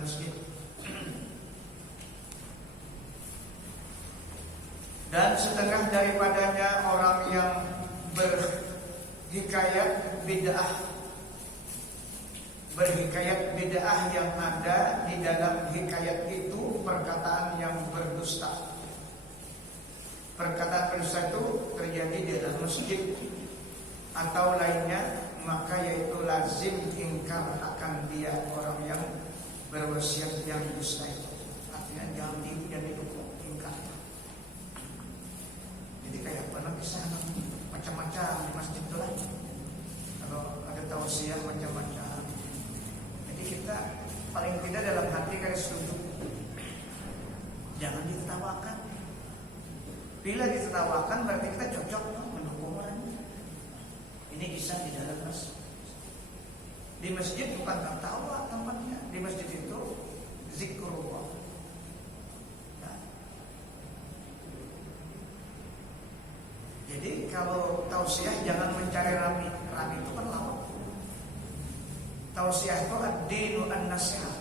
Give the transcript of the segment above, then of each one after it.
dalam masjid. Dan setengah daripadanya orang yang berhikayat bid'ah yang ada di dalam hikayat itu perkataan yang berdusta. Perkataan berdusta itu terjadi di dalam masjid atau lainnya, maka yaitu lazim ingkar akan dia orang yang berwasiat yang dusta itu. Artinya jangan diikuti dan didukung, ingkar. Jadi kayak pernah kisah macam-macam di masjid itu lah. Kalau ada tausiah macam-macam. Jadi kita paling tidak dalam hati kan setuju. Jangan ditertawakan. Bila ditertawakan berarti kita cocok mendukung orangnya. Ini kisah di dalam masjid. Di masjid bukan tertawa tempatnya. Di masjid itu zikrullah. Nah. Jadi kalau tausiah jangan mencari rami. Rami itu kan lawak. Tausiah itu ad-dinu an-nasihat.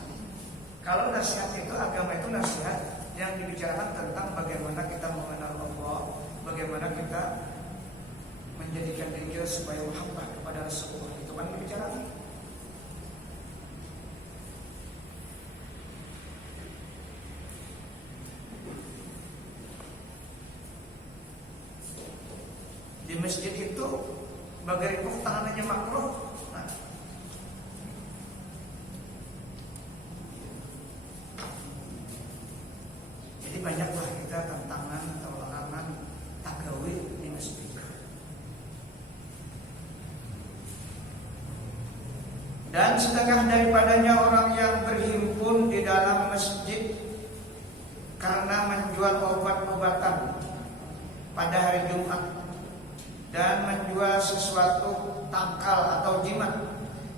Kalau nasihat itu, agama itu nasihat yang dibicarakan tentang bagaimana kita mengenal Allah, bagaimana kita menjadikan diri kita supaya muhabbah kepada Rasulullah. Itu kan dibicarakan. Di masjid itu bagi rikuh tangannya makruh. Nah. Jadi banyaklah kita tantangan atau larangan tagawih di masjid. Dan setengah daripadanya orang yang berhimpun di dalam masjid karena menjual obat-obatan pada hari Jumat dan menjual sesuatu tangkal atau jimat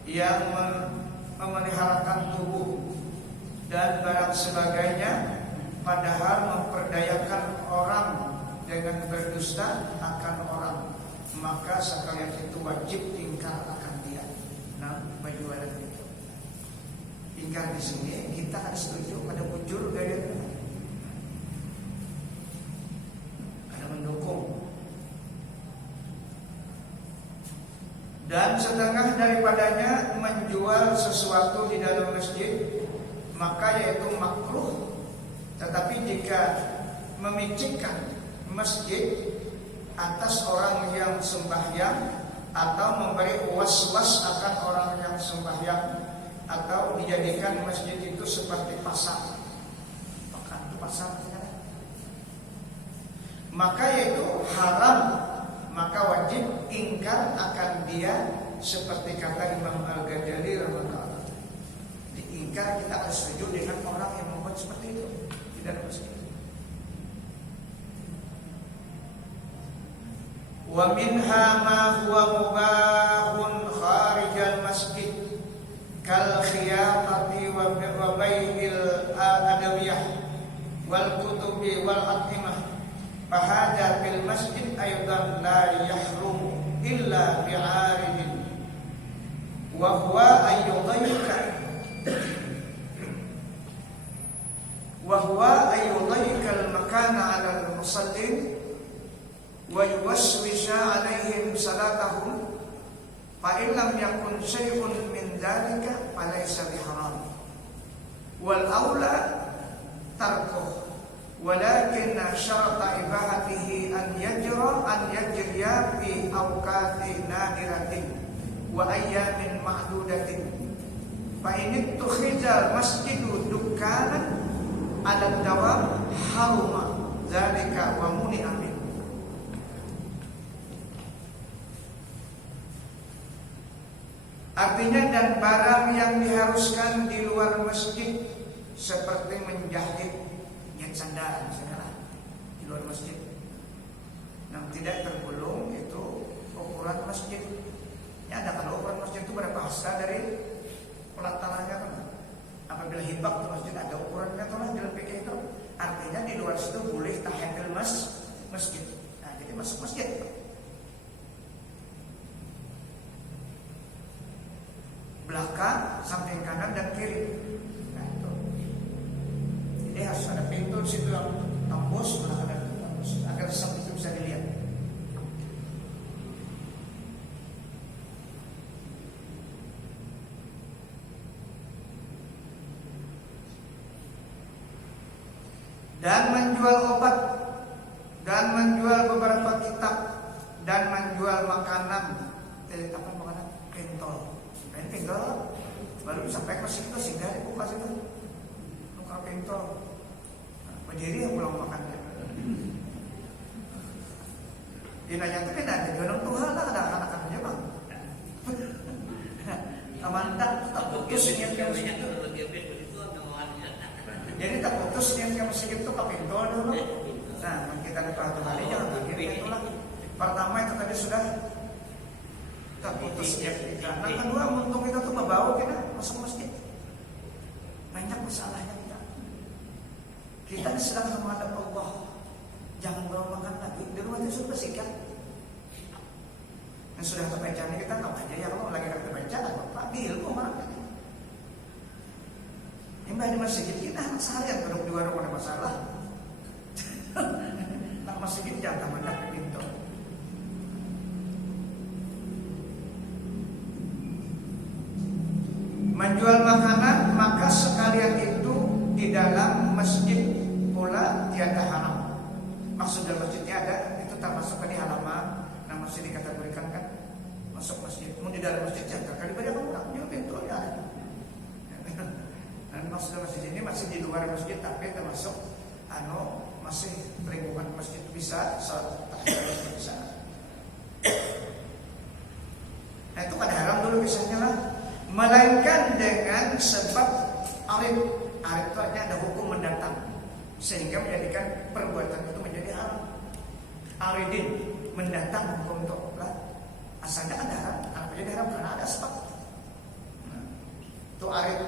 yang memeliharakan tubuh dan barang sebagainya, padahal memperdayakan orang dengan berdusta akan orang, maka sekalian itu wajib ingkar akan dia. Nah, baju adat itu ingkar di sini kita harus setuju pada bujur dari ada mendukung. Dan setengah daripadanya menjual sesuatu di dalam masjid, maka yaitu makruh. Tetapi jika memicikkan masjid atas orang yang sembahyang atau memberi was-was akan orang yang sembahyang, atau dijadikan masjid itu seperti pasar, pasar, maka yaitu haram, maka wajib ingkar akan dia, seperti kata Imam Al-Ghazali rahimahullah. Diingkar, kita harus setuju dengan orang yang membuat seperti itu di dalam masjid. Wa minha ma huwa mubahun kharijal masjid kal khiyatati wa bai'il adawiyah wal kutubi wal at'imah. Fahada fil masjid aydan la yahrum illa bi'aridin wa huwa ayyudayka al-makana 'ala al-musallin wa yuwaswisa 'alaihim salatahum fa in lam yakun shay'un min dhalika falaysa biharam wal aula tarkuh. Walakin syarata ibahatihi an yajriya fi awqati nadiratin wa ayyamin ma'dudatin. Fa in tukhizal masjidu dukkanan ala dawam haruma zalika wa muni'a min. Artinya, dan barang yang diharuskan di luar masjid seperti menjahit sandal misalnya di luar masjid, yang tidak tergolong itu ukuran masjid. Ya, ada kalau ukuran masjid itu berapa hasta dari pelatarannya kan. Apabila hibak di masjid ada ukurannya tuh lah dalam fikih itu. Artinya di luar situ boleh tahiyyatul masjid. Nah, jadi masuk masjid. Belakang, samping kanan dan kiri. Nah, itu. situ yang tembus, malah ada tembus agar itu bisa dilihat. Dan menjual obat, dan menjual beberapa kitab, dan menjual makanan. Apa makanan? Pentol. Pentol. Baru sampai ke situ sehingga buka situ. Buka pentol. Berdiri yang pulang makannya. Dinanya itu pindah jadi orang Tuhan lah ada anak-anaknya bang. Amandak tak putus niat kamu segitu. Jadi tak putus niat kamu segitu ke pentol dulu. Nah kita lupa Tuhan ini jangan begini itulah. Pertama itu tadi sudah tak putus niat kita. Nah kedua untung kita tuh membawa kita masuk masjid. Banyak masalahnya kita. Kita sedang menghadap Allah. Jangan bawa makan lagi. Di rumah itu sudah bersihkan. Yang sudah terbaca ini kita tahu aja ya kalau lagi terbaca Bapak di ilmu mana. Ini di masjid kita seharian duduk di warung ada masalah. Nak masjid jangan mendak pintu. Menjual makanan maka sekalian itu di dalam masjid pula tiada haram. Maksud dalam masjidnya ada itu termasuk di halaman. Nah masjid dikategorikan kan masuk masjid. Mau di dalam masjid jangan kali banyak orang jual pintu ya. Dan maksud masjid ini masih di luar masjid tapi termasuk masih lingkungan masjid bisa salat tahiyat bisa. Nah itu pada haram dulu misalnya lah. Melainkan dengan sebab arif. Arif itu artinya ada hukum mendatang sehingga menjadikan perbuatan itu menjadi haram. Aridin mendatang hukum itu asalnya ada haram, kenapa jadi haram? Karena ada sebab. Itu arif,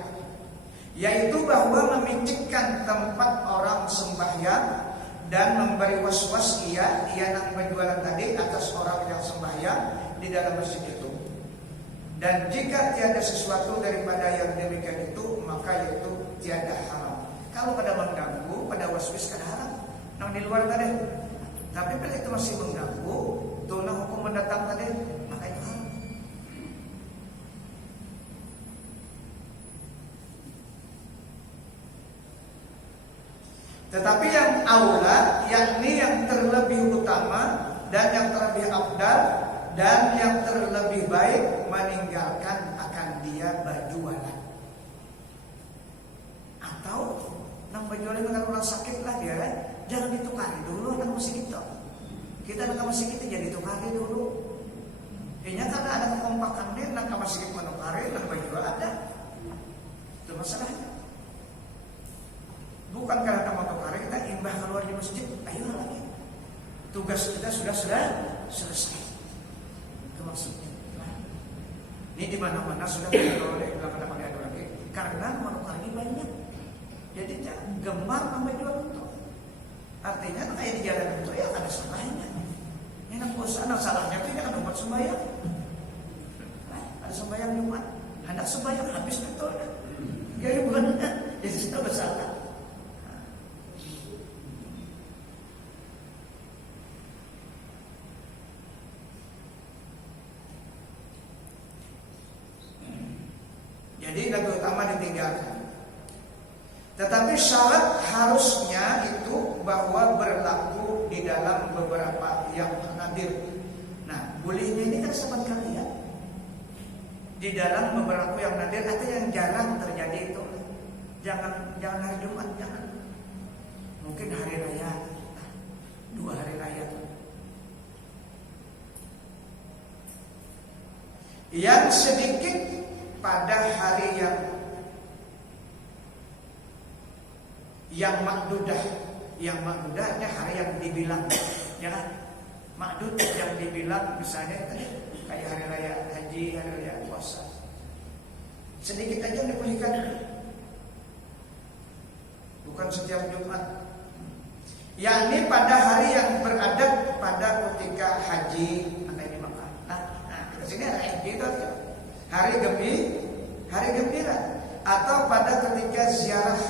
yaitu bahwa memicikkan tempat orang sembahyang dan memberi was-was ia yang berjualan tadi atas orang yang sembahyang di dalam masjid itu. Dan jika tiada sesuatu daripada yang demikian itu, maka itu tiada haram. Kalau pada mengganggu, pada waswis kada haram. Nah di luar tadi. Tapi bila itu masih mengganggu, tuna hukum mendatang tadi, maka itu haram. Tetapi yang aula, yakni yang terlebih utama dan yang terlebih afdal dan yang terlebih baik meninggalkan akan dia berjualan. Atau nang berjualan dengan orang sakit lah dia, jangan ditukari dulu nang masih kita. Kita nang masih kita jadi tukari dulu. Ini karena ada kekompakan nih nang masih kita menukari nang berjual ada. Itu masalahnya. Bukan karena mau tukari kita imbah keluar di masjid, ayo lagi. Tugas kita sudah selesai. Maksudnya, ini di mana-mana sudah boleh belakang pakai adu lagi karena menukar ini banyak. Jadi gemar sampai jual untuk. Artinya kayak di jalan itu ya ada salahnya. Ini nak bosan, salahnya itu jangan buat sembahyang. Ada sembahyang Jumat, hendak sembahyang habis betul. Jadi bukan, jadi sudah bersalah. Jadi lebih utama ditinggalkan. Tetapi syarat harusnya itu bahwa berlaku di dalam beberapa yang nadir. Nah, bolehnya ini kan sahabat kalian di dalam beberapa yang nadir atau yang jarang terjadi itu. Jangan hari Jumat, jangan. Mungkin hari raya, 2 hari raya. Yang sedikit pada hari yang makdudahnya hari yang dibilang, ya kan? Makdud yang dibilang misalnya kayak hari raya haji, hari raya puasa. Sedikit aja dipulihkan, bukan setiap Jumat. Yakni pada hari yang beradab pada ketika haji, maka ini makan. Nah, kita sini hari haji itu hari gembira atau pada ketika ziarah.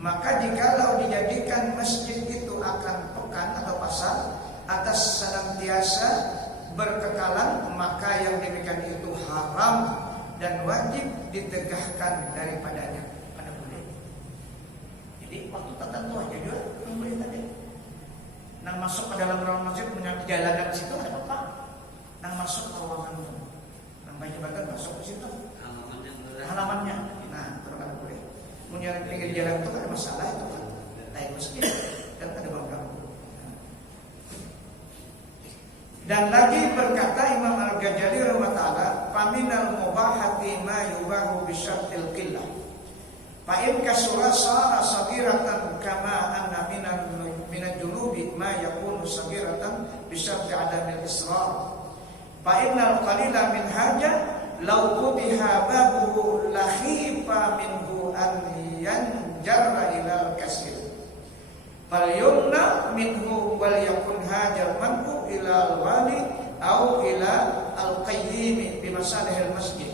Maka jikalau menjadikan masjid itu akan pekan atau pasar atas senantiasa berkekalan, maka yang demikian itu haram dan wajib ditegahkan daripadanya. Mana boleh. Jadi waktu tertentu aja juga boleh tadi. Nang masuk ke dalam ruang masjid punya jalanan situ ada apa? Nang masuk ke ruangan, nang banyak jabatan masuk ke situ. Halamannya. Nah, kalau kan boleh. Punya pinggir jalan itu kan ada masalah itu kan. Lain masjid dan ada bangga. Dan lagi berkata Imam Al-Ghazali rahimahullah taala, "Faminal mubahati ma yubahu bisyartil qillah. Fa in kasura sara sagiratan kama anna minal junubi ma yakunu sagiratan bisyarti adamil israr. Fa innal qalila min haja law qubiha babuhu la khifa minhu an yanjarra ila al-kasir. Falyumna minhu wal yakun hajal manhu ila al-wali au ila al-qayyim bi masalihil masjid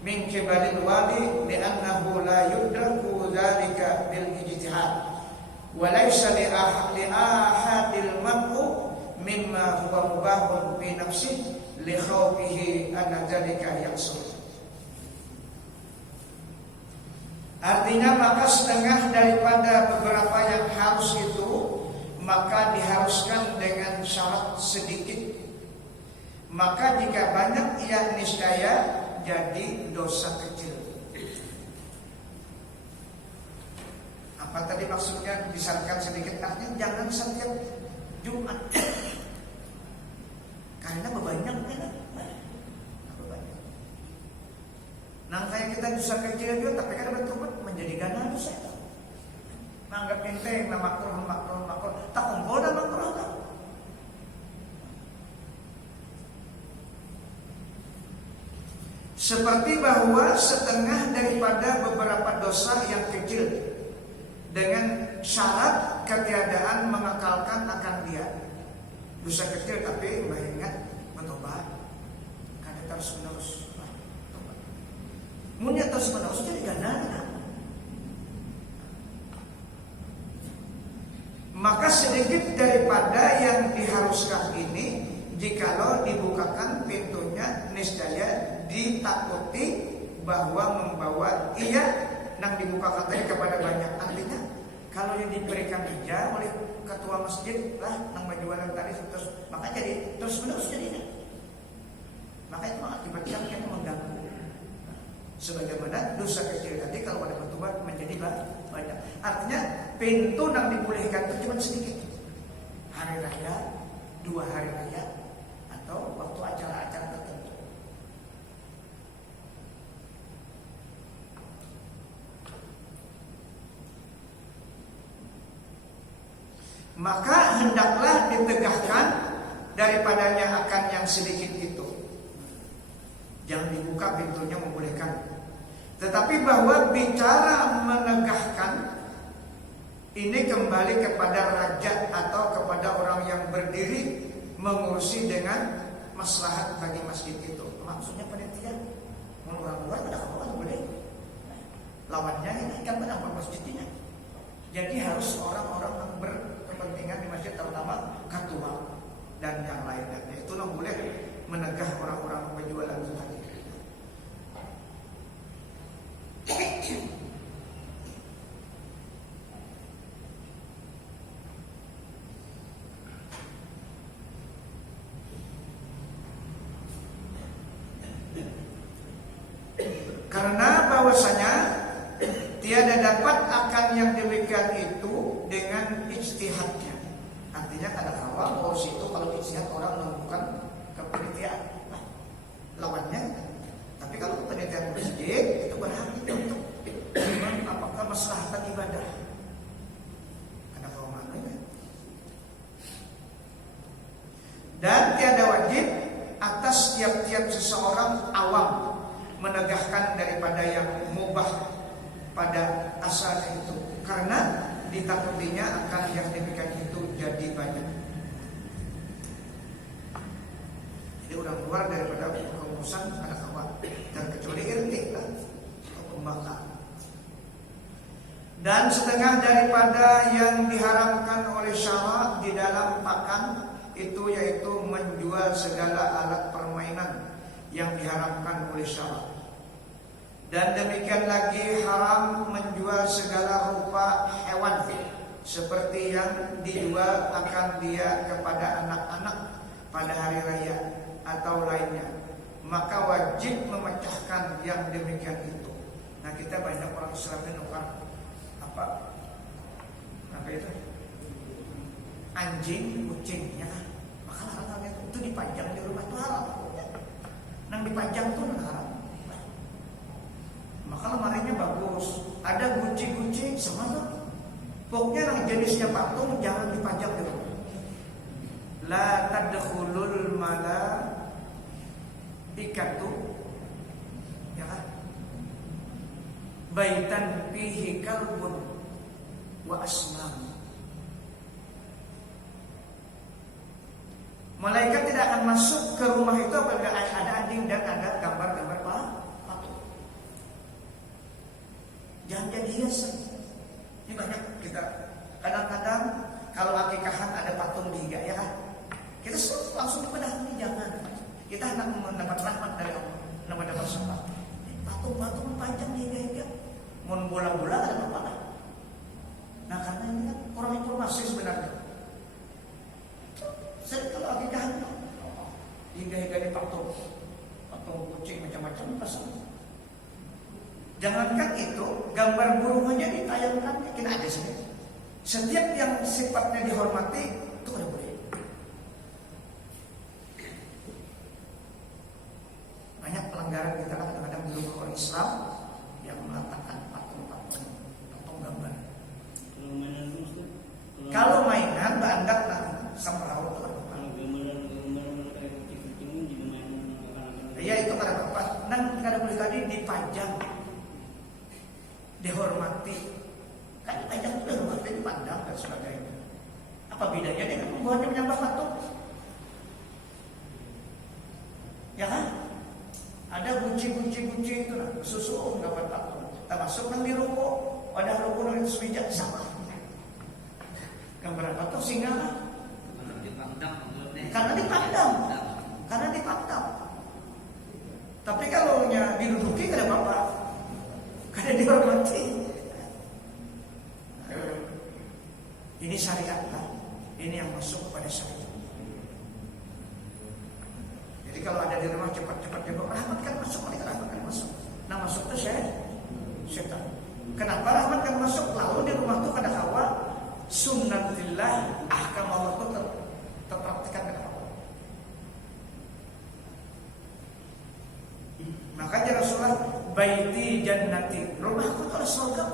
min kibalil wali li'annahu la yudraku dhalika bil ijtihad wa laysa li ahadil manhu mimma huwa mubahun bi nafsihi li khawfihi anna dhalika yahsul." Artinya maka setengah daripada beberapa yang harus itu maka diharuskan dengan syarat sedikit. Maka jika banyak ia niscaya jadi dosa kecil. Apa tadi maksudnya disyaratkan sedikit? Artinya jangan setiap Jumat. Karena banyak kan? Nah kayak kita dosa kecil juga, tapi kan betul menjadi gana dosa. Menganggap enteng, makruh, tak kumpul dan makruh kan. Seperti bahwa setengah daripada beberapa dosa yang kecil dengan syarat ketiadaan mengakalkan akan dia. Dosa kecil tapi ingat bertobat, karena terus menerus. Munya terus menerus jadi gana. Maka sedikit daripada yang diharuskan ini, jikalau dibukakan pintunya, niscaya ditakuti bahwa membawa ia nang dibukakan tadi kepada banyak. Artinya kalau yang diberikan aja oleh ketua masjid lah nang majuanan tadi terus, maka jadi terus menerus jadinya. Maka itu mengakibatkan yang mengganggu. Sebagaimana dosa kecil tadi kalau ada bertobat menjadi banyak. Artinya pintu yang dibolehkan itu cuma sedikit. Hari raya, 2 hari raya, atau waktu acara-acara tertentu. Maka hendaklah ditegahkan daripadanya akan yang sedikit itu. Jangan dibuka pintunya membolehkan. Tetapi bahwa bicara menegahkan ini kembali kepada raja atau kepada orang yang berdiri mengurusi dengan maslahat bagi masjid itu. Maksudnya panitia orang luar pada kawan boleh. Lawannya ini kan pada masjidnya. Jadi harus orang-orang yang berkepentingan di masjid, terutama ketua dan yang lainnya. Itu yang boleh menegah orang-orang penjualan itu tadi. Karena bahwasanya tiada dapat akan yang demikian itu dengan ijtihadnya. Artinya kadang awal bahwa situ kalau ijtihad orang menemukan kepanitiaan, lawannya. Tapi kalau kepanitiaan masjid itu berhak untuk apakah maslahatan ibadah. Karena kalau mana ya. Dan tiada wajib atas tiap-tiap seseorang awam menegahkan daripada yang mubah pada asalnya itu, karena ditakutinya akan yang demikian itu jadi banyak. Jadi orang keluar daripada perumusan anak awak, dan kecuali RT kan atau pembangkang. Dan setengah daripada yang diharamkan oleh syarak di dalam pakan itu yaitu menjual segala alat permainan yang diharamkan oleh syarak. Dan demikian lagi haram menjual segala rupa hewan seperti yang dijual akan dia kepada anak-anak pada hari raya atau lainnya. Maka wajib memecahkan yang demikian itu. Nah, kita banyak orang Islam yang nukar apa itu anjing, kucing, ya kan? Maka larang itu dipajang di rumah itu haram. Nang dipajang tuh haram. Maka lemarinya bagus, ada guci-guci sama tuh. Pokoknya yang jenisnya patung jangan dipajang di rumah. La tadkhulul malaikatu, ya kan? Baitan fihi kalbun wa asnam. Malaikat tidak akan masuk ke rumah itu apabila ada anjing dan ada gambar-gambar patung. Jangan jadi hiasan. Ini banyak kita kadang-kadang kalau akikahan ada patung dihiga, ya kan? Kita langsung dipedah, jangan. Kita hendak mendapat rahmat dari Allah, mendapat syafaat. Patung-patung panjang dihiga-higa, mau bola-bola ada apa? Nah, karena ini kan kurang informasi sebenarnya. Saya kalau akikahan higa-higa di patung kucing macam-macam pasang. Jangankan itu, gambar burung aja ditayangkan, kita ada sih. Setiap yang sifatnya dihormati itu kada boleh. Banyak pelanggaran kita kadang-kadang belum orang Islam yang meletakkan patung gambar. Kalau mainan bandak lah sampai itu. Ya itu kada apa. Nang kada boleh tadi dipajang, dihormati. Kan dipajang itu dihormati, dipandang dan sebagainya. Apa bedanya dengan membuatnya menyembah patung? Ya kan? Ada guci itu lah, susu dapat patung. Kita masuk nang di ruko, ada ruko nang itu meja sama. Gambar patung singa lah. Karena dipandang. Tapi kalau diduduki kada apa-apa, kada dihormati. Ini syariat lah. Ini yang masuk pada syariat. Jadi kalau ada di rumah cepat-cepat dia rahmat kan masuk, rahmat kan masuk. Nah masuk itu setan. Kenapa rahmat kan masuk? Lalu di rumah itu kada kawa sunnatillah, ahkam Allah itu terpraktikan kada kawa. Makanya Rasulullah baiti jannati, rumahku itu adalah surga.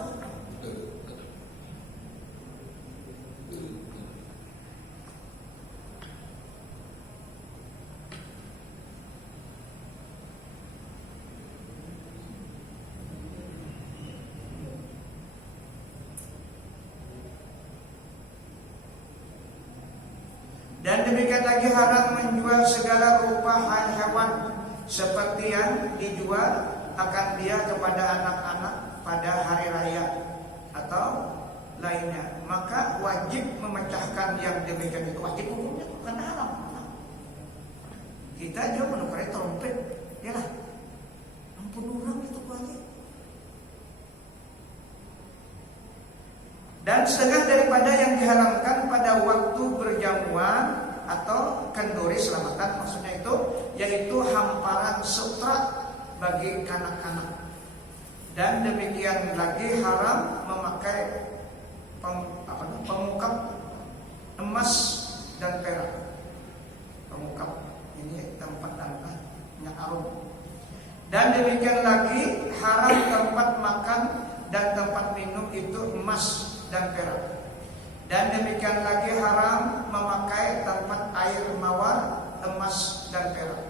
Dan demikian lagi haram menjual segala rupa hewan seperti yang dijual akan dia kepada anak-anak pada hari raya atau lainnya. Maka wajib memecahkan yang demikian itu, wajib hukumnya, bukan haram. Kita aja menukar trompet, ya lah. Ampun orang itu wajib. Dan setengah daripada yang diharamkan pada waktu berjamuan atau kenduri selamatan, maksudnya itu yaitu hamparan sutra bagi kanak-kanak. Dan demikian lagi haram memakai pemukap emas dan perak. Pemukap ini tempat tanahnya arum. Dan demikian lagi haram tempat makan dan tempat minum itu emas dan perak. Dan demikian lagi haram memakai tempat air mawar emas dan perak.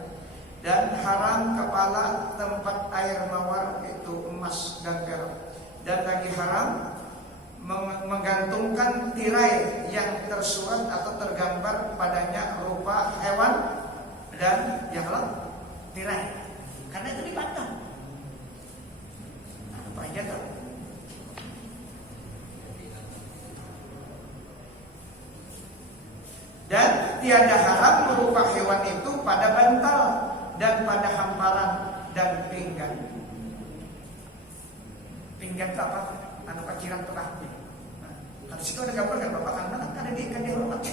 Dan haram kepala tempat air mawar itu emas dan perak. Dan lagi haram menggantungkan tirai yang tersurat atau tergambar padanya rupa hewan dan yang lain tirai, karena itu dipandang. Apa aja tuh? tiada haram berupa hewan itu pada bantal dan pada hamparan dan pinggan. Pinggan itu apa? Anu paciran tuh ah. Nah, kalau situ ada gambar kan Bapak kan mana? Ada di ikan dihormat.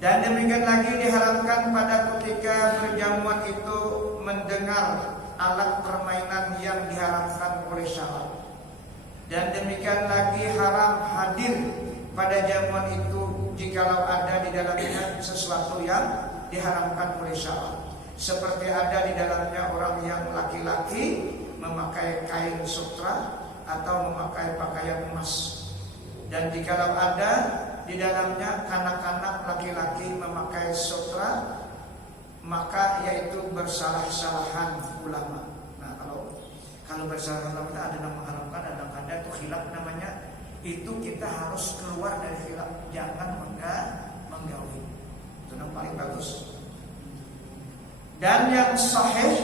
Dan demikian lagi diharamkan pada ketika berjamuan itu mendengar alat permainan yang diharamkan oleh syara. Dan demikian lagi haram hadir pada jamuan itu jikalau ada di dalamnya sesuatu yang diharamkan oleh syara. Seperti ada di dalamnya orang yang laki-laki memakai kain sutra atau memakai pakaian emas. Dan jikalau ada di dalamnya kanak-kanak laki-laki memakai sutra, maka yaitu bersalah-salahan ulama. Nah, kalau bersalah ulama itu ada yang mengharamkan, ada yang ada itu khilaf namanya. Itu kita harus keluar dari khilaf, jangan menggauli. Itu yang paling bagus. Dan yang sahih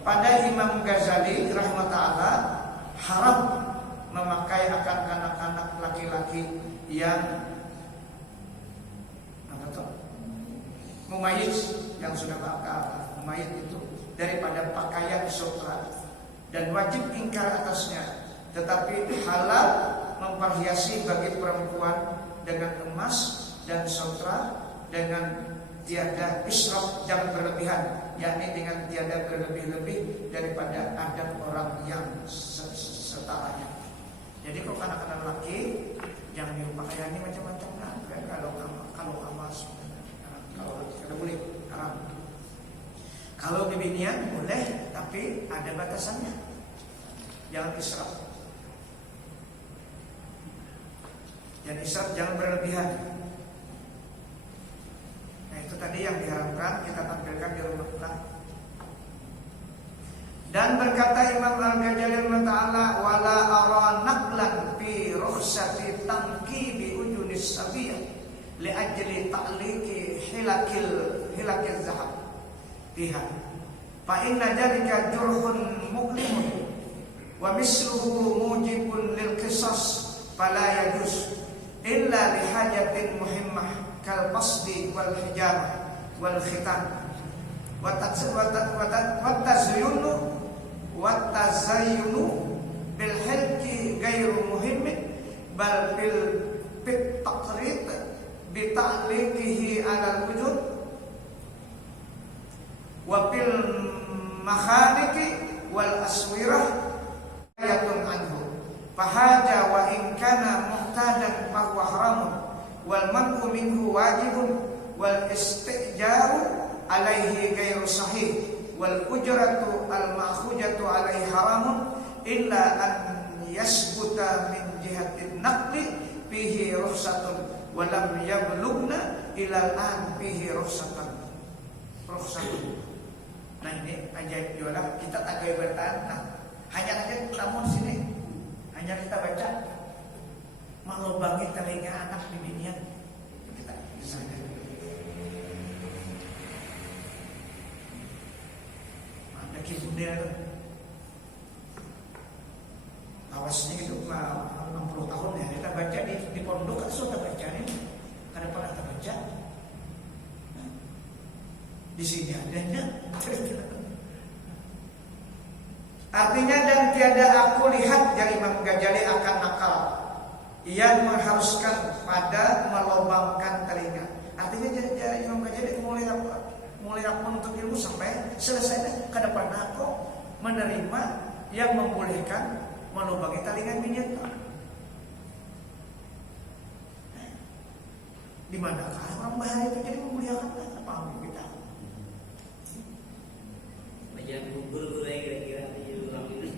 pada Imam Ghazali rahimahullah haram memakai akan kanak-kanak laki-laki yang mumayyiz, yang sudah bakal mumayyiz itu daripada pakaian sutra, dan wajib ingkar atasnya. Tetapi halal memperhiasi bagi perempuan dengan emas dan sutra dengan tiada israf yang berlebihan, yakni dengan tiada berlebih-lebih daripada adat orang yang setaranya. Jadi kalau anak-anak laki jangan pakaiannya macam-macam lah. Kalau emas, kalau boleh haram. Kalau bibinian boleh, tapi ada batasannya. Jangan israf. Dan israf jangan berlebihan. Nah, itu tadi yang diharapkan kita tampilkan di rumah kita. Dan berkata Imam Al-Ghazali Ta'ala, wala ara naqlan fi rukhsati tanqibi ujunis sabiyah li ajli ta'liqi hilakil zahab biha fa inna dzalika jurhun muqlimun wa misluhu mujibun lil qisas fala yajuz illa li hajatin muhimmah kal qasdi wal hijamah wal khitan wa tazayyunu bil halqi ghairu muhimmin bal bil taqrid bi ta'liqihi 'ala al-wujud wa bil makhaliqi wal aswirah ayatun anhu fahaja wa in kana muhtadan fa huwa haramun wal man'u minhu wajibun wal istijaru alaihi ghairu sahih wal ujratu al ma'khujatu alaihi haramun illa an yasbuta min jihatin naqli fihi rukhsatun wa lam yablugna ila al-an fihi rukhsatun. Nah, ini ajaib juga, kita tak gaya bertahan. Nah, hanya aja namun sini hanya kita baca melubangi telinga anak bibinian kita misalnya. Ada kisah awasnya itu 60 tahun ya kita baca di pondok kan sudah baca ini karena pernah kita baca. Nah, di sini adanya. Artinya dan tiada aku lihat dari Imam Ghazali akan nakal yang mengharuskan pada melobangkan telinga. Artinya dari Imam Ghazali mulai aku untuk ilmu sampai selesai kada pernah aku menerima yang membolehkan melubangi telinga minyak. Di manakah orang bahaya itu jadi memuliakan apa kita? Macam guru-guru yang kira-kira orang ini.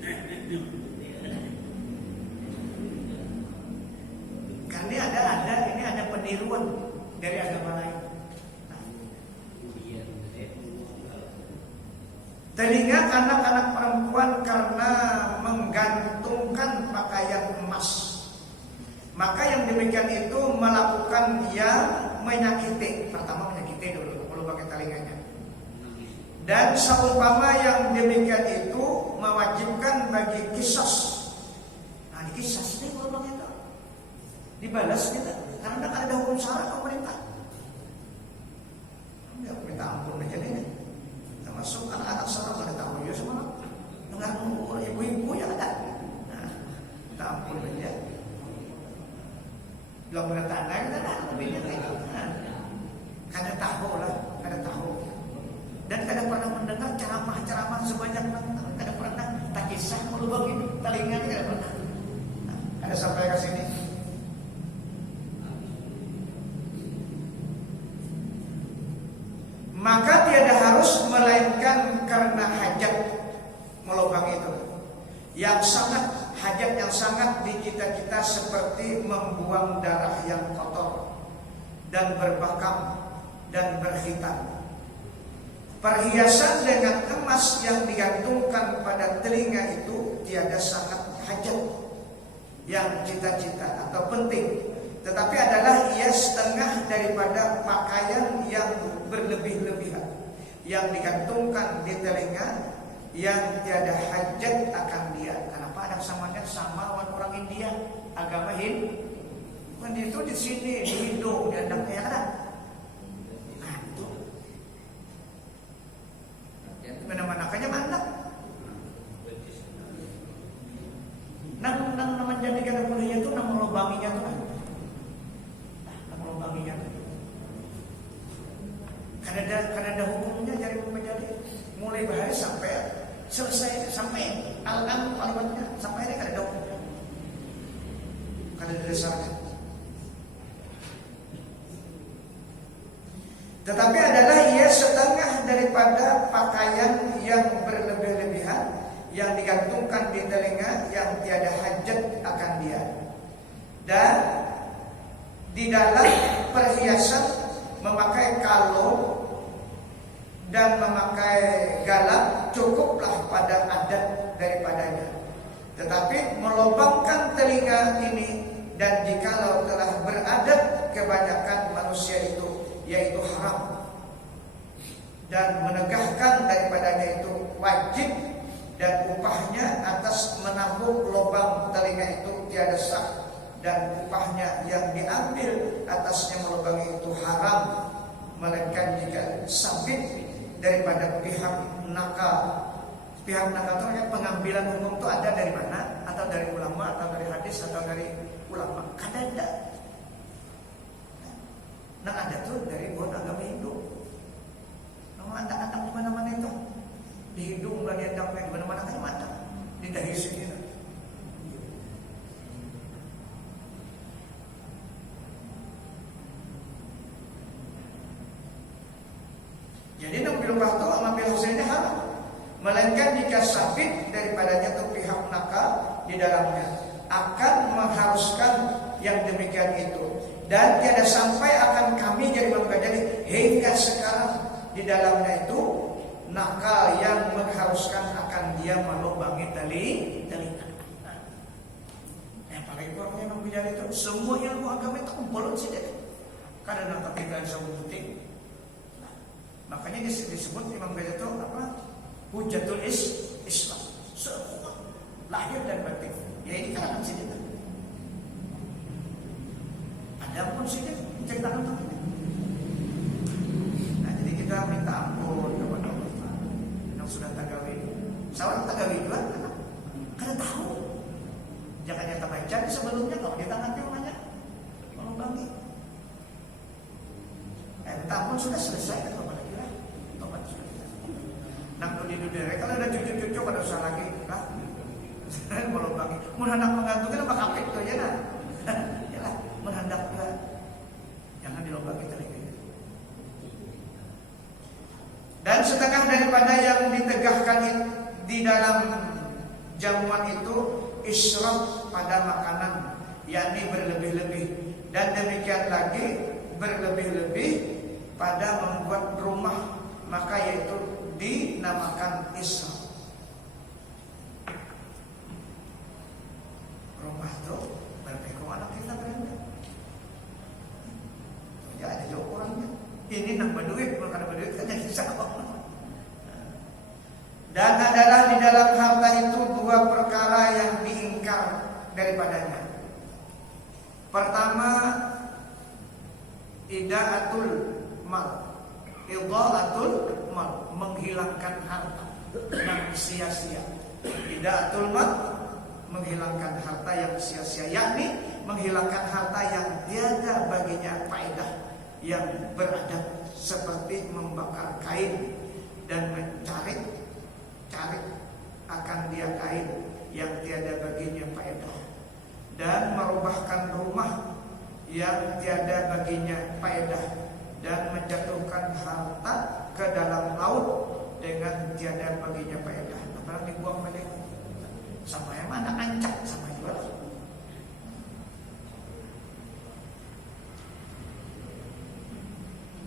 Kan ini ada peniruan dari agama lain. Telinga anak-anak perempuan karena menggantungkan pakaian emas, maka yang demikian itu melakukan yang menyakiti. Pertama menyakiti dulu, kalau pakai telinganya. Dan seumpama yang demikian itu mewajibkan bagi kisos. Nah, di kisos ini kalau itu dibalas kita karena kan ada hukum syara pemerintah. Ya minta ampun aja deh. Termasuk anak-anak sekarang pada tahu ya semua. Dengar ibu-ibu yang ada. Nah, minta ampun aja. Belum ada tanah kita dah lebihnya kayak gitu. Kada tahu lah, kada tahu. Dan kada pernah mendengar ceramah-ceramah sebanyak mana. Kada pernah tak kisah melubang ini telinga kada pernah. Nah, ada sampai ke sini. Maka tiada harus melainkan karena hajat melubang itu. Yang sangat hajat yang sangat di kita seperti membuang darah yang kotor dan berbakam dan berhitam. Perhiasan dengan emas yang digantungkan pada telinga itu tiada sangat hajat yang cita-cita atau penting, tetapi adalah ia setengah daripada pakaian yang berlebih-lebihan yang digantungkan di telinga yang tiada hajat akan dia. Kenapa ada samanya sama orang India agama Hindu? Kan itu di sini di hidung di anaknya kan? Nah itu mana-mana kayaknya mana? Nang menjadikan budaya itu nang melubanginya tuh kan? Nang melubanginya tuh. Karena ada hukumnya jadi menjadi mulai bahaya sampai selesai sampai alam kalimatnya sampai ini kada ada hukumnya. Kada ada dasarnya. Tetapi adalah ia setengah daripada pakaian yang berlebih-lebihan yang digantungkan di telinga yang tiada hajat akan dia. Dan di dalam perhiasan memakai kalung dan memakai galang cukuplah pada adat daripadanya. Tetapi melobangkan telinga ini dan jikalau telah beradat kebanyakan manusia itu, yaitu haram, dan menegahkan daripadanya itu wajib, dan upahnya atas menambung lubang telinga itu tiada sah, dan upahnya yang diambil atasnya melubangi itu haram, melainkan jika sabit daripada pihak nakal. Pihak nakal itu pengambilan hukum itu ada dari mana? Atau dari ulama, atau dari hadis, atau dari ulama? Kada ada. Nah ada tuh dari buat agama Hindu. Nama anak-anak di mana-mana itu di hidung dan di endangnya di mana-mana kan mata di dahi sini. Jadi nang bilang waktu ambil hasilnya haram, melainkan jika sabit daripadanya itu pihak nakal di dalamnya akan mengharuskan yang demikian itu. Dan tiada sampai akan kami jadi mempelajari hingga sekarang di dalamnya itu nakal yang mengharuskan akan dia melubangi telinga. Yang paling orang yang bicara itu semua ilmu agama itu kumpulun sih deh. Karena nak kita sama putih. Makanya disebut Imam Ghazali itu apa? Hujatul Islam. Semua lahir dan batin. Ya ini kalangan sini. Ada pun sini menceritakan tentang ini. Nah jadi kita minta ampun kepada Allah yang sudah tagawi. Seorang tagawi juga karena tahu. Jangan yang terbaca sebelumnya kalau di tangan rumahnya melubangi. Minta ampun sudah selesai kan Bapak kira. Tobat sudah. Nang di dunia kalau ada cucu-cucu pada usah lagi lah. Melubangi. Mun hendak menggantung kan apa kapit tuh ya nah. Yalah, mun hendak juga jangan dilubangi telinga. Dan setengah daripada yang ditegahkan di dalam jamuan itu israf pada makanan, yakni berlebih-lebih, dan demikian lagi berlebih-lebih pada membuat rumah, maka yaitu dinamakan israf. Rumah itu berpekong anak kita beranda. Ya ada juga orangnya. Ini nang berduit, bukan ada berduit kan jadi sakit. Dan adalah di dalam harta itu dua perkara yang diingkar daripadanya. Pertama, idaatul mal, idaatul mal, menghilangkan harta yang sia-sia. Idaatul mal, menghilangkan harta yang sia-sia, yakni menghilangkan harta yang tiada baginya faedah, yang beradab seperti membakar kain dan mencari akan dia kain yang tiada baginya faedah, dan merubahkan rumah yang tiada baginya faedah, dan menjatuhkan harta ke dalam laut dengan tiada baginya faedah. Barang dibuang balik sama yang mana ancak sama jual.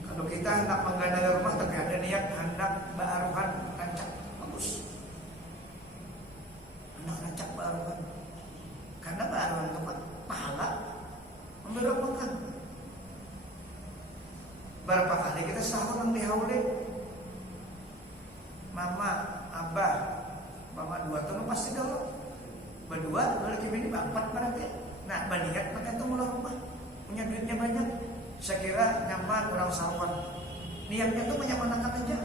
Kalau kita hendak menggandeng rumah tapi ada niat hendak baaruhan ancak, bagus. Hendak ancak baaruhan, karena baaruhan itu pahala memberapkan. Berapa kali kita sahur yang dihaulin, mama, abah, mama dua tuh pasti dulu. Berdua, lalu kita ini empat berarti. Nah, bandingan pakai itu mulai rumah, punya duitnya banyak. Saya kira nyaman orang sawan. Niatnya tuh menyamanakan aja.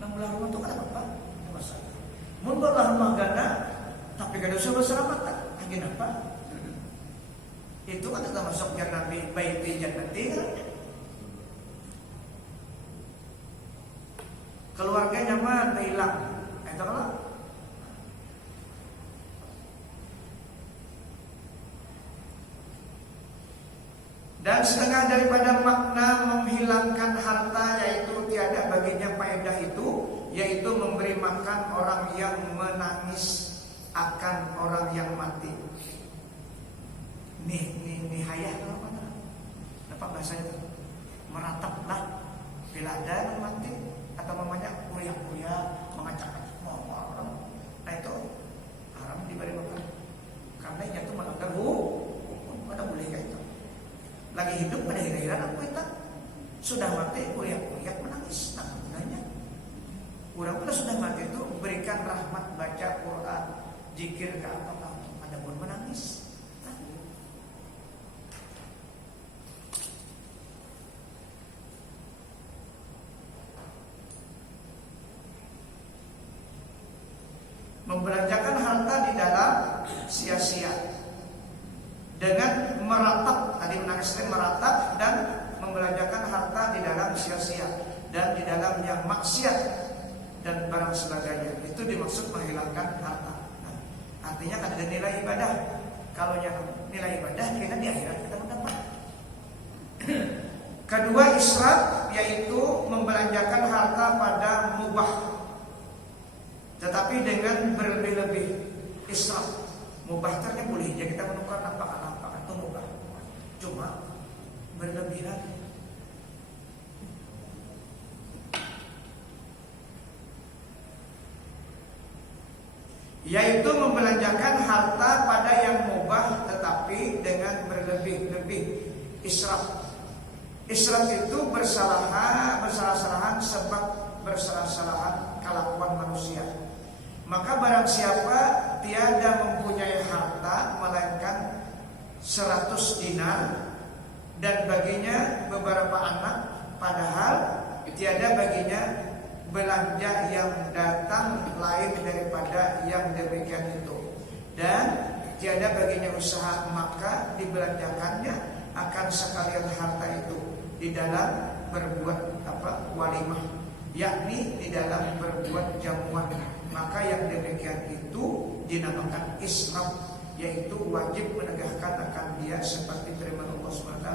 Nang belah rumah tuh kan apa? Masalah. Mun belah rumah gana, tapi gak usah berseramatan. Lagi apa? Itu kan kita masuk Nabi baiti jannati kan? Keluarga nyaman, hilang. Itu kalau dan setengah daripada makna menghilangkan harta, yaitu tiada baginya faedah itu, yaitu memberi makan orang yang menangis akan orang yang mati. Nih hayah apa bahasanya itu? Merataplah bila ada yang mati, atau namanya kuliah mengacak-acak mau orang. Nah itu haram diberi makan, karena itu melanggar hukum. Mana boleh kayak itu? Lagi hidup pada hira-hiran aku itu, sudah mati kuliah menangis. Nah gunanya orang pun sudah mati itu berikan rahmat, baca Quran, zikir ke apa ada pun menangis. Membelanjakan harta di dalam sia-sia dengan meratap, tadi menangis meratap dan membelanjakan harta di dalam sia-sia dan di dalam yang maksiat dan barang sebagainya, itu dimaksud menghilangkan harta. Nah, artinya kan ada nilai ibadah. Kalau yang nilai ibadah kita di akhirat kita mendapat. Kedua, israf, yaitu membelanjakan harta pada mubah, tetapi dengan berlebih-lebih. Israf mubah ternyata boleh aja kita menukar nampakan itu mubah, cuma berlebihan. Yaitu membelanjakan harta pada yang mubah tetapi dengan berlebih-lebih. Israf itu bersalah-salahan sebab bersalah-salahan kelakuan manusia. Maka barang siapa tiada mempunyai harta melainkan 100 dinar dan baginya beberapa anak, padahal tiada baginya belanja yang datang lain daripada yang demikian itu, dan tiada baginya usaha, maka dibelanjakannya akan sekalian harta itu di dalam berbuat walimah, yakni di dalam berbuat jamuan. Maka yang demikian itu dinamakan israf, yaitu wajib menegakkan akan dia seperti firman Allah SWT,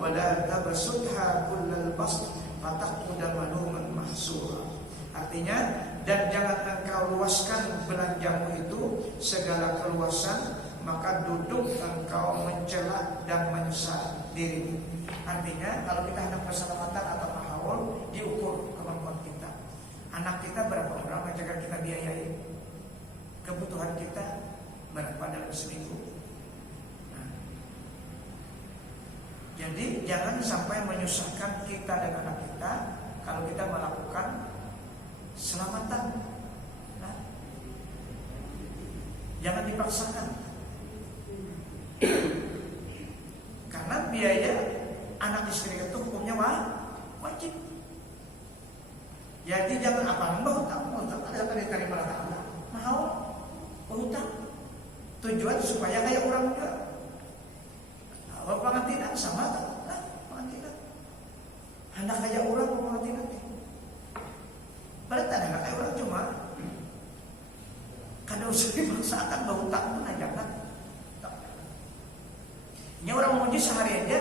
wala tabsutha kullal bast fataquda maluman mahsura. Artinya, dan jangan engkau luaskan belanjamu itu segala keluasan, maka duduk engkau mencela dan menyesal dirimu. Artinya, kalau kita hendak persahabatan atau mahawal, diukur kemampuan kita. Anak kita berapa orang yang kita biayai, kebutuhan kita berapa dalam seminggu. Nah, jadi jangan sampai menyusahkan kita dan anak kita kalau kita melakukan selamatan. Jangan dipaksakan. Karena biaya anak istri itu hukumnya wajib. Jadi jangan apa hutang ada tadi terima Allah. Mau hutang. Tujuan supaya kayak orang juga. Kalau pengantinan sama kan? Pengantinan. Hendak kayak orang pengantinan. Berarti ada kayak orang cuma karena usah dipaksakan berhutang pun aja kan. Ini orang menguji sehari aja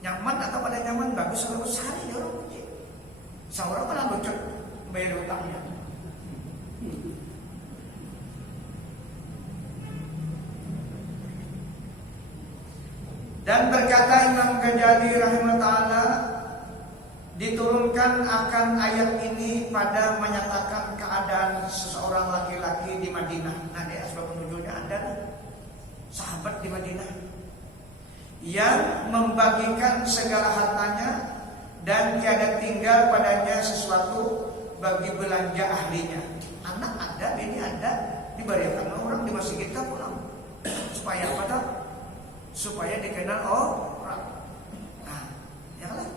nyaman atau pada nyaman bagus kalau sehari dia orang menguji. Seorang pernah lucu bayar hutangnya. Dan berkata Imam Ghazali rahimahullah, diturunkan akan ayat ini pada menyatakan keadaan seseorang laki-laki di Madinah. Nah, di asbab nuzulnya ada sahabat di Madinah yang membagikan segala hartanya dan tiada tinggal padanya sesuatu bagi belanja ahlinya. Anak ada, bini ada, diberikan orang di masjid kita pulang. Supaya apa tak? Supaya dikenal orang. Nah, ya lah.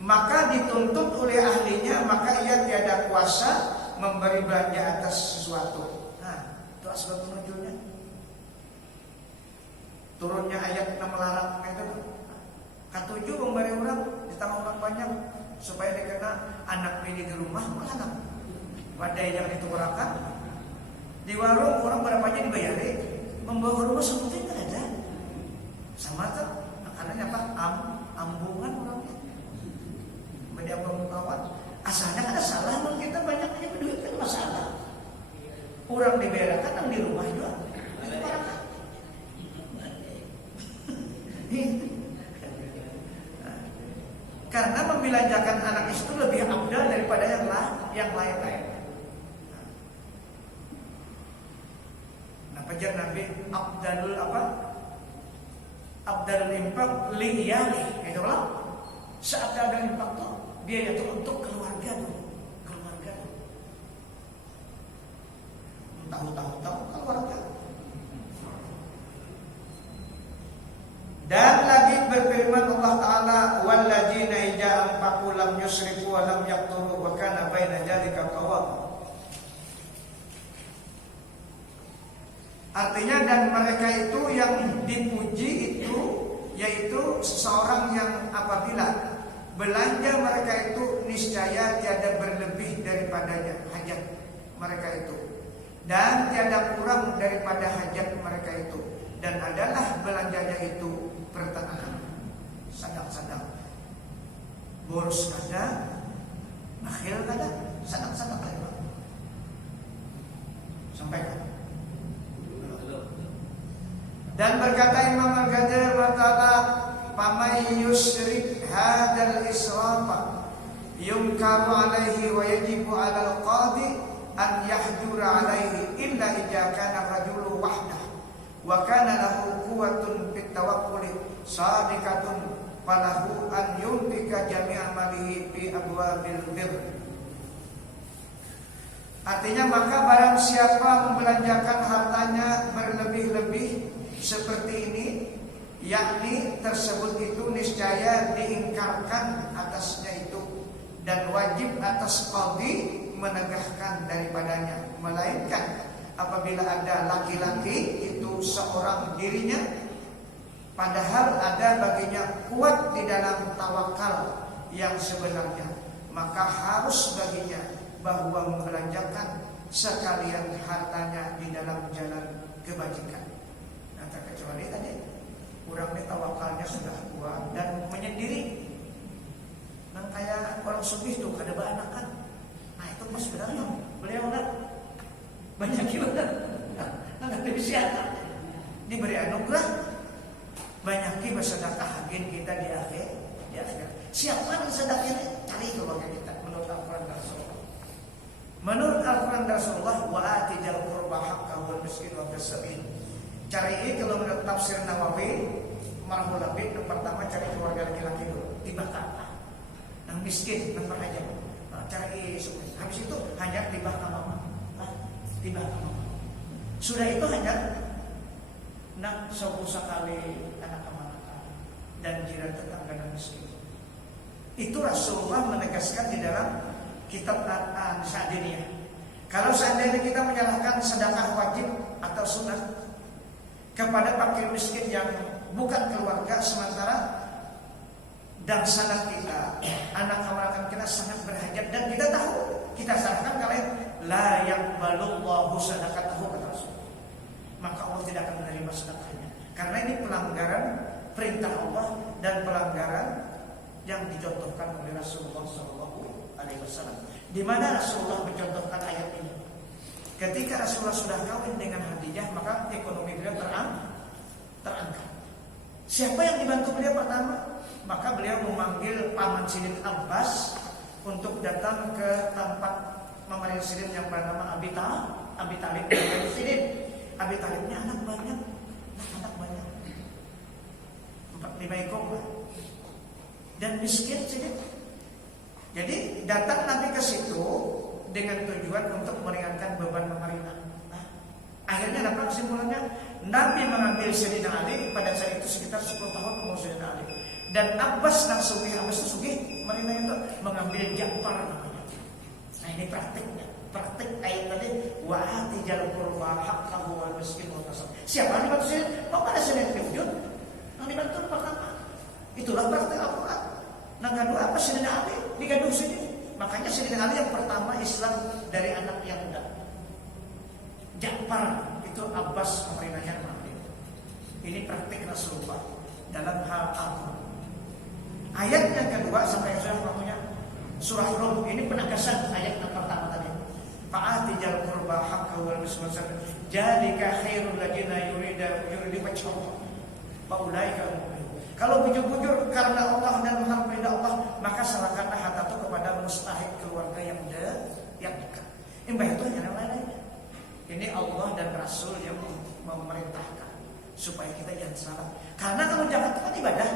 Maka dituntut oleh ahlinya, maka ia tiada kuasa memberi belanja atas sesuatu. Nah, itu asbab nuzulnya. Turunnya ayat 6 melarang itu. Ketujuh memberi orang ditambah orang banyak supaya dikenal anak bini di rumah malah badai yang ditukarakan. Di warung orang berapa aja dibayari, membawa ke rumah sebutnya nggak ada. Sama tuh makanannya apa? Ambungan orangnya. Media kawan. Asalnya kan ada salah, memang kita banyak aja berduit kan masalah. Orang dibayarkan yang di rumah juga. Itu barang. Karena membelanjakan anak itu lebih abdal daripada yang lain-lain. Nah, pajar Nabi abdalul apa? Abdalul infaq li iyali. Itu lah. Seabdal infaq tuh biaya itu untuk keluarga dulu. Keluarga dulu. Tahu keluarga. Dan lagi berfirman Allah Ta'ala, walladzina idza anfaqu lam yusrifu wa lam yaqturu wa kana baina dzalika qawam. Artinya dan mereka itu yang dipuji itu yaitu seseorang yang apabila belanja mereka itu niscaya tiada berlebih daripadanya hajat mereka itu dan tiada kurang daripada hajat mereka itu, dan adalah belanjanya itu pertengahan, sadaq-sadaq, boros kada, bakhil kada, sadaq-sadaq lagi. Sampaikan. Dan berkata Imam Al-Ghazali ta'ala, "Faman yusrik hadzal israfa yunkaru alaihi wa yajibu 'alal qadi an yahdura alaihi illa idza kana rajulu wahdah wa kana lahu quwwatun fit tawakkuli sadiqatun falahu an yunfika jami'a malihi fi abwabil birr." Artinya maka barang siapa membelanjakan hartanya berlebih-lebih seperti ini, yakni tersebut itu niscaya diingkarkan atasnya itu dan wajib atas qadhi menegahkan daripadanya, melainkan apabila ada laki-laki itu seorang dirinya padahal ada baginya kuat di dalam tawakal yang sebenarnya, maka harus baginya bahwa membelanjakan sekalian hartanya di dalam jalan kebajikan. Kecuali tadi orang ini tawakalnya sudah kuat dan menyendiri, nang kayak orang subih tuh kada beranakan. Nah itu pas sebenarnya beliau kan banyak gimana, nggak bisa diberi anugerah banyak bersedekah hagin kita di akhir. Siapa yang sedekah ini cari itu bagi kita menurut Al-Quran dan Rasulullah. Menurut Al-Quran dan Rasulullah, wa atijal qurba haqqahu wal miskin wa bis-sabil. Cari ini kalau menurut tafsir Nawawi marhul labid, yang pertama cari keluarga laki-laki dulu, tiba kata yang miskin, yang aja. Cari habis itu hanya tiba ke mama, tiba ke mama. Sudah itu hanya nak sebusa kali anak anak dan jiran tetangga dan miskin. Itu Rasulullah menegaskan di dalam kitab An-Sa'diniyah. Kalau seandainya kita menyalahkan sedekah wajib atau sunat kepada fakir miskin yang bukan keluarga, sementara dan sangat kita, anak keponakan kita sangat berhajat dan kita tahu, kita salahkan kalian, la yaqbalullahu sadaqatahu kata Rasul. Maka Allah tidak akan menerima sedekahnya. Karena ini pelanggaran perintah Allah dan pelanggaran yang dicontohkan oleh Rasulullah SAW. Di mana Rasulullah mencontohkan ayat ini? Ketika Rasulullah sudah kawin dengan Khadijah, maka ekonomi beliau terangkat. Siapa yang dibantu beliau pertama? Maka beliau memanggil paman Sidin Abbas untuk datang ke tempat memerintah Sidin yang bernama Abi Talib. Sidin, Abi Talibnya anak banyak. 4-5 ekor dan miskin Sidin. Jadi datang Nabi ke situ dengan tujuan untuk meringankan beban pemerintah. Akhirnya apa kesimpulannya? Nabi mengambil Sayyidina Ali pada saat itu sekitar 10 tahun umur Sayyidina Ali. Dan Abbas Sugih merintah itu mengambil Ja'far namanya. Nah ini praktiknya. Praktik ayat tadi wa'ati jal qurba haqqahu wal miskin wal qasam. Siapa yang dibantu sini? Pada Sayyidina Fir'aun yang dibantu pertama. Itulah praktik Al-Quran. Nah kedua apa Sayyidina Ali digaduh sini. Makanya Sayyidina Ali yang pertama Islam dari anak yang muda. Ja'far itu Abbas pemerintahnya mengambil. Ini praktik Rasulullah dalam hal Al-Quran. Ayat yang kedua sampai sudah waktunya surah Rum, ini penegasan ayat yang pertama tadi. Fa'ati jal qurba haqqa wal miskin jadika khairul ladina yuridu wajha Allah. Faulaika kalau bujur-bujur karena Allah dan perintah Allah, maka serahkanlah harta itu kepada mustahik keluarga yang dekat. Itu hanya lain-lainnya. Ini Allah dan Rasul yang memerintahkan supaya kita jangan salah. Karena kalau zakat itu kan ibadah.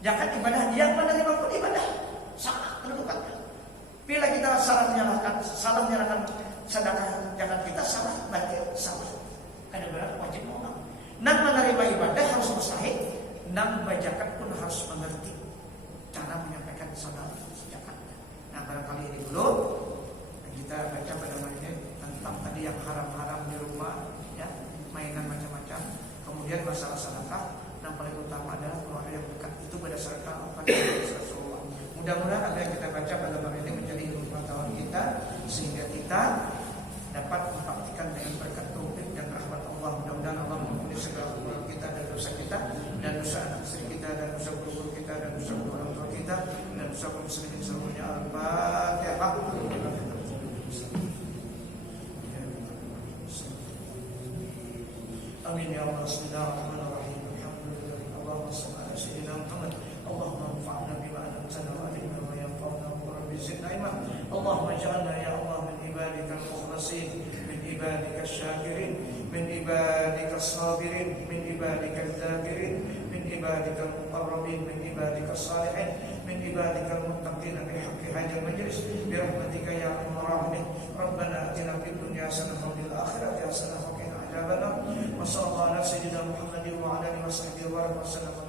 Zakat ibadah, yang menerima pun ibadah. Sama kedudukannya. Bila kita salah menyalahkan sedekah zakat kita salah, berarti salah. Ada benar wajib orang. Nak menerima ibadah harus mustahik. Nak zakat pun harus mengerti cara menyampaikan sedekah zakat. Nah barangkali ini dulu kita baca pada malam ini tentang tadi yang haram-haram di rumah, ya, mainan macam-macam. Kemudian masalah sedekah, yang paling utama adalah keluarga yang dekat. Itu berdasarkan apa yang Rasulullah. Mudah-mudahan apa yang kita baca pada malam ini menjadi ilmu pengetahuan kita, sehingga kita dapat mempraktikkan dengan berkat taufik dan rahmat Allah. Mudah-mudahan Allah mengampuni segala kesalahan kita dan dosa kita, dan dosa anak istri kita, dan dosa guru kita, dan dosa orang tua kita, dan dosa kaum muslimin seluruhnya. Al-Fatihah. Amin ya Allah. Bismillahirrahmanirrahim. Alhamdulillah. Allahumma shalli ala sayyidina Muhammad. Allahumma anfa'na bima 'allamtana wa 'allimna ma yanfa'una wa rabbi zidna ilma. Allahumma ij'alna ya Allah min ibadikal mukhlasin, min ibadikal syakirin, min ibadikal sabirin, min ibadikal dzakirin, min ibadikal muqarrabin, min ibadikal salihin, min ibadikal muttaqin bi haqqi hadzal majlis bi rahmatika ya arhamar rahimin. Rabbana atina fid dunya hasanatan wa fil akhirati hasanatan wa qina adzabannar. Wa sallallahu ala sayyidina Muhammadin wa ala alihi wa sahbihi wa sallam.